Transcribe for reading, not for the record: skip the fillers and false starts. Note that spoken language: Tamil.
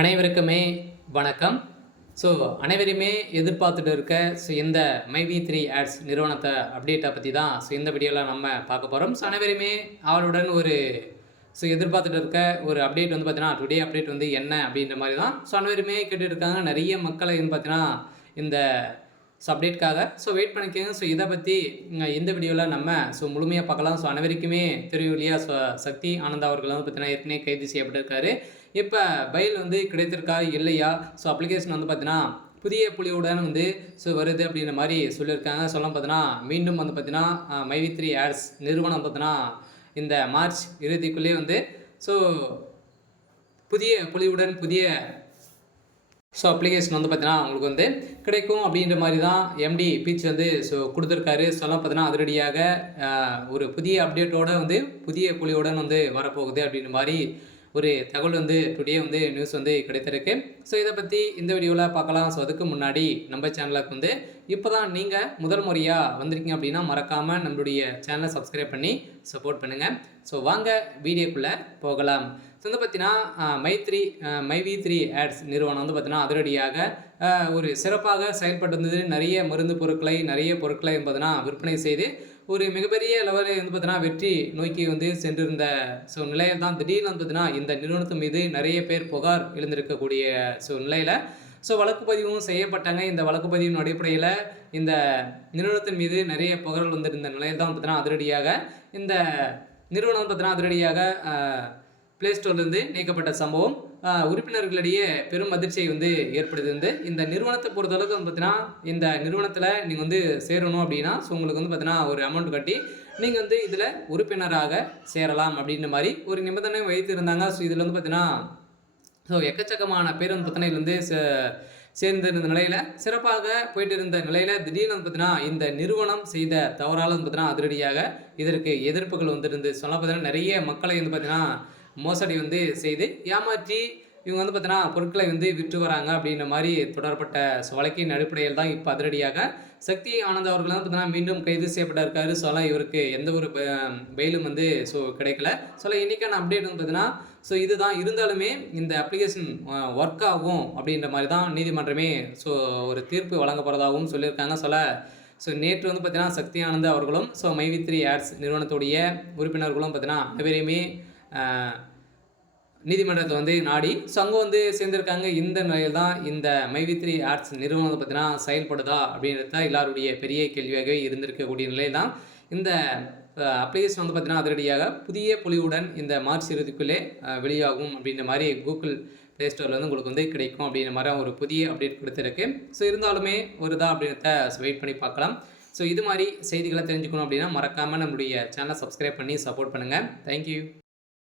அனைவருக்குமே வணக்கம். ஸோ அனைவருமே எதிர்பார்த்துட்டு இருக்க இந்த மைவி3 ஆட்ஸ் நிறுவனத்தை அப்டேட்டை பற்றி தான் இந்த வீடியோவில் நம்ம பார்க்க போகிறோம். அனைவருமே அவளுடன் ஒரு எதிர்பார்த்துட்டு இருக்க ஒரு அப்டேட் பார்த்தீங்கன்னா டுடே அப்டேட் என்ன அப்படின்ற மாதிரி தான் அனைவருமே கேட்டுட்டு இருக்காங்க. நிறைய மக்களை பார்த்தீங்கன்னா இந்த அப்டேட்காக வெயிட் பண்ணிக்கோங்க. இதை பற்றி இந்த வீடியோவில் நம்ம முழுமையாக பார்க்கலாம். அனைவருக்குமே தெரியும் இல்லையா, சக்தி ஆனந்த் அவர்கள் பார்த்தீங்கன்னா ஏற்கனவே கைது செய்யப்பட்டிருக்காரு. இப்போ பைல் கிடைத்திருக்கா இல்லையா, அப்ளிகேஷன் பார்த்தீங்கன்னா புதிய புலியுடன் வருது அப்படின்ற மாதிரி சொல்லியிருக்காங்க. பார்த்தீங்கன்னா மீண்டும் பார்த்தீங்கன்னா மைவி3 ஆட்ஸ் நிறுவனம் பார்த்தீங்கன்னா இந்த மார்ச் இறுதிக்குள்ளே புதிய புலியுடன் புதிய அப்ளிகேஷன் பார்த்தீங்கன்னா உங்களுக்கு கிடைக்கும் அப்படின்ற மாதிரி தான் எம்டி பீச் கொடுத்துருக்காரு. பார்த்தீங்கன்னா அதிரடியாக ஒரு புதிய அப்டேட்டோட புதிய புலியுடன் வரப்போகுது அப்படின்ற மாதிரி ஒரு தகவல் டுடே நியூஸ் கிடைத்திருக்கு. இதை பற்றி இந்த வீடியோவில் பார்க்கலாம். அதுக்கு முன்னாடி நம்ம சேனலுக்கு இப்போ தான் நீங்கள் முதல் முறையாக வந்திருக்கீங்க அப்படின்னா மறக்காமல் நம்மளுடைய சேனலை சப்ஸ்கிரைப் பண்ணி சப்போர்ட் பண்ணுங்கள். வாங்க வீடியோக்குள்ளே போகலாம். பார்த்தீங்கன்னா மைவி3 ஆட்ஸ் நிறுவனம் பார்த்தீங்கன்னா அதிரடியாக ஒரு சிறப்பாக செயல்பட்டு இருந்தது. நிறைய மருந்து பொருட்களை நிறைய பொருட்களை பார்த்தீங்கன்னா விற்பனை செய்து ஒரு மிகப்பெரிய லெவலில் பார்த்தீங்கன்னா வெற்றி நோக்கி சென்றிருந்த நிலையில் தான் திடீர்னு பார்த்தீங்கன்னா இந்த நிறுவனத்து மீது நிறைய பேர் புகார் எழுந்திருக்கக்கூடிய நிலையில் வழக்கு பதிவும் செய்யப்பட்டாங்க. இந்த வழக்கு பதிவின் அடிப்படையில் இந்த நிறுவனத்தின் மீது நிறைய புகார்கள் இருந்த நிலையில் தான் பார்த்தீங்கன்னா அதிரடியாக இந்த நிறுவனம் பார்த்தீங்கன்னா அதிரடியாக பிளே ஸ்டோர்லேருந்து நீக்கப்பட்ட சம்பவம் உறுப்பினர்களிடையே பெரும் அதிர்ச்சியை ஏற்படுது. இந்த நிறுவனத்தை பொறுத்தளவுக்கு பார்த்தீங்கன்னா இந்த நிறுவனத்தில் நீங்கள் சேரணும் அப்படின்னா உங்களுக்கு பார்த்தீங்கன்னா ஒரு அமௌண்ட் கட்டி நீங்கள் இதில் உறுப்பினராக சேரலாம் அப்படின்ற மாதிரி ஒரு நிபந்தனை வைத்திருந்தாங்க. இதில் பார்த்தீங்கன்னா எக்கச்சக்கமான பேர் பார்த்தீங்கன்னா சேர்ந்திருந்த நிலையில் சிறப்பாக போயிட்டு இருந்த நிலையில் திடீர்னு பார்த்தீங்கன்னா இந்த நிறுவனம் செய்த தவறால் பார்த்தீங்கன்னா அதிரடியாக இதற்கு எதிர்ப்புகள் இருந்து பார்த்தீங்கன்னா நிறைய மக்களை பார்த்தீங்கன்னா மோசடி செய்து ஏமாற்றி இவங்க பார்த்தீங்கன்னா பொருட்களை விற்று வராங்க அப்படின்ற மாதிரி தொடரப்பட்ட வழக்கின் அடிப்படையில் தான் இப்போ அதிரடியாக சக்தி ஆனந்த் அவர்கள் பார்த்தீங்கன்னா மீண்டும் கைது செய்யப்பட்டிருக்காரு. இவருக்கு எந்த ஒரு பெயிலும் கிடைக்கல. இன்றைக்கான அப்டேட் பார்த்தீங்கன்னா இதுதான். இருந்தாலுமே இந்த அப்ளிகேஷன் ஒர்க் ஆகும் அப்படின்ற மாதிரி தான் நீதிமன்றமே ஒரு தீர்ப்பு வழங்க போகிறதாகவும் சொல்லியிருக்காங்க. நேற்று பார்த்தீங்கன்னா சக்தி ஆனந்த் அவர்களும் மைவி3 ஆட்ஸ் நிறுவனத்துடைய உறுப்பினர்களும் பார்த்தீங்கன்னா அனைவரையுமே நீதிமன்றத்தை நாடி அங்கே சேர்ந்திருக்காங்க. இந்த நிலையில் தான் இந்த மைவி3 ஆட்ஸ் நிறுவனம் பார்த்தீங்கன்னா செயல்படுதா அப்படின்றது தான் எல்லாருடைய பெரிய கேள்வியாகவே இருந்திருக்கக்கூடிய நிலையில் தான் இந்த அப்ளிகேஷன் பார்த்தீங்கன்னா அதிரடியாக புதிய புலியுடன் இந்த மார்ச் இறுதிக்குள்ளே வெளியாகும் அப்படின்ற மாதிரி கூகுள் ப்ளே ஸ்டோரில் உங்களுக்கு கிடைக்கும் அப்படின்ற மாதிரி ஒரு புதிய அப்டேட் கொடுத்துருக்கு. இருந்தாலுமே வருதா அப்படின்றத வெயிட் பண்ணி பார்க்கலாம். இது மாதிரி செய்திகளை தெரிஞ்சுக்கணும் அப்படின்னா மறக்காமல் நம்மளுடைய சேனலை சப்ஸ்கிரைப் பண்ணி சப்போர்ட் பண்ணுங்கள். தேங்க்யூ.